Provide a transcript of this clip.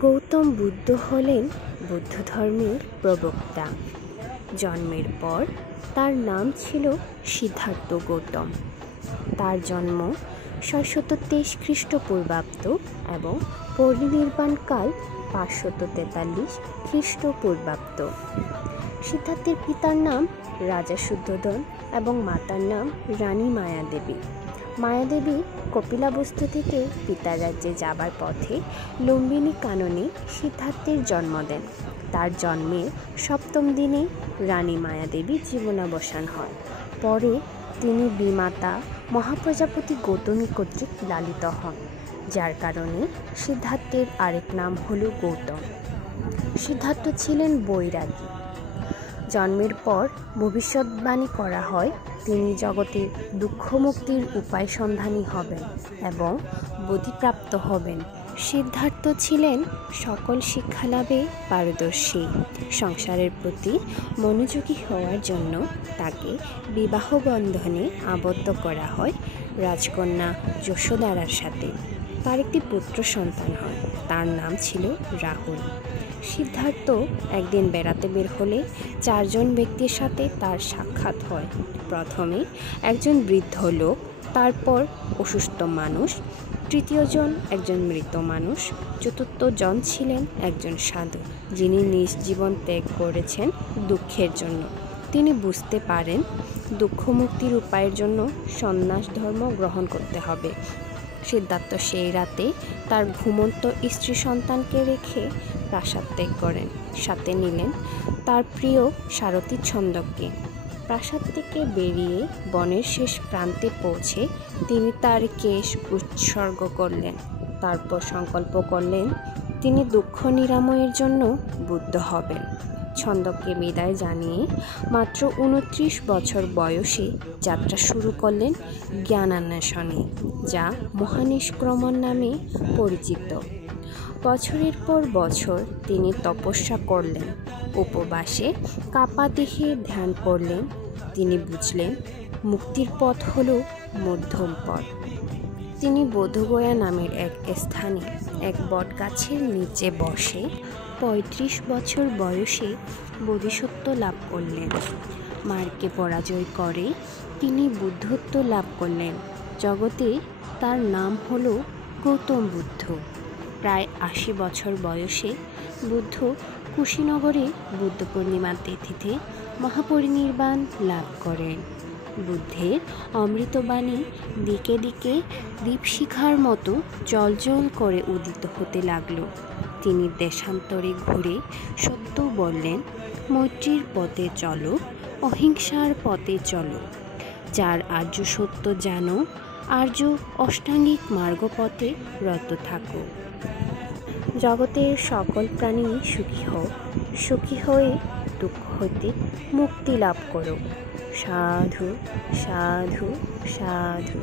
গৌতম বুদ্ধ হলেন বৌদ্ধ ধর্মের প্রবক্তা। জন্মের পর তার নাম ছিল সিদ্ধার্থ গৌতম। তার জন্ম ৬২৩ খ্রিস্টপূর্বাব্দ এবং পরিনির্বাণকাল ৫৪৩ খ্রিস্টপূর্বাব্দ। সিদ্ধার্থের পিতার নাম রাজা শুদ্ধোধন এবং মাতার নাম রানী মায়াদেবী। মায়াদেবী কপিলাবস্তু থেকে পিতার রাজ্যে যাবার পথে লুম্বিনী কাননে সিদ্ধার্থের জন্ম দেন। তার জন্মের ৭ম দিনে রানী মায়াদেবী জীবনাবসান হয়। পরে তিনি বিমাতা মহাপ্রজাপতি গৌতমী কর্তৃক লালিত হন, যার কারণে সিদ্ধার্থের আরেক নাম হল গৌতম। সিদ্ধার্থ ছিলেন বৈরাগী। জন্মের পর ভবিষ্যৎবাণী করা হয় তিনি জগতের দুঃখ মুক্তির উপায় সন্ধানী হবেন এবং বোধিপ্রাপ্ত হবেন। সিদ্ধার্থ ছিলেন সকল শিক্ষালাভে পারদর্শী। সংসারের প্রতি মনোযোগী হওয়ার জন্য তাকে বিবাহ বন্ধনে আবদ্ধ করা হয় রাজকন্যা যশোদারার সাথে। তার একটি পুত্র সন্তান হয়, তার নাম ছিল রাহুল। সিদ্ধার্থ একদিন বেড়াতে বের হলে ৪ জন ব্যক্তির সাথে তার সাক্ষাৎ হয়। প্রথমে একজন বৃদ্ধ লোক, তারপর অসুস্থ মানুষ, তৃতীয় জন একজন মৃত মানুষ, চতুর্থ জন ছিলেন একজন সাধু, যিনি নিজ জীবন ত্যাগ করেছেন দুঃখের জন্য। তিনি বুঝতে পারেন দুঃখ মুক্তির উপায়ের জন্য সন্ন্যাস ধর্ম গ্রহণ করতে হবে। সিদ্ধার্থ সেই রাতে তার ঘুমন্ত স্ত্রী সন্তানকে রেখে প্রাসাদ ত্যাগ করেন। সাথে নিলেন তার প্রিয় সারথী ছন্দককে। প্রাসাদ থেকে বেরিয়ে বনের শেষ প্রান্তে পৌঁছে তিনি তার কেশ উৎসর্গ করলেন। তারপর সংকল্প করলেন তিনি দুঃখ নিরাময়ের জন্য বুদ্ধ হবেন। ছন্দককে বিদায় জানিয়ে মাত্র ২৯ বছর বয়সে যাত্রা শুরু করলেন জ্ঞানান্বেষণে, যা মহানিষ্ক্রমণ নামে পরিচিত। বছরের পর বছর তিনি তপস্যা করলেন, উপবাসে কাপা দেহে ধ্যান করলেন। তিনি বুঝলেন মুক্তির পথ হল মধ্যম পথ। তিনি বোধগয়া নামের এক স্থানে এক বটগাছের নিচে বসে ৩৫ বছর বয়সে বোধিসত্ত্ব লাভ করলেন। মারকে পরাজয় করে তিনি বুদ্ধত্ব লাভ করলেন। জগতে তার নাম হল গৌতম বুদ্ধ। প্রায় ৮০ বছর বয়সে বুদ্ধ কুশীনগরে বুদ্ধ পূর্ণিমা তিথিতে মহাপরিনির্বাণ লাভ করেন। বুদ্ধের অমৃতবাণী দিকে দিকে দীপশিখার মতো জ্বলজ্বল করে উদিত হতে লাগল। তিনি দেশান্তরে ঘুরে সত্য বললেন, মৈত্রীর পথে চলো, অহিংসার পথে চলো। যার আর্য সত্য জানো, আর্য অষ্টাঙ্গিক মার্গপথে রত থাকো। জগতের সকল প্রাণী সুখী হোক, সুখী হয়ে দুঃখ হইতে মুক্তি লাভ করো। সাধু সাধু সাধু।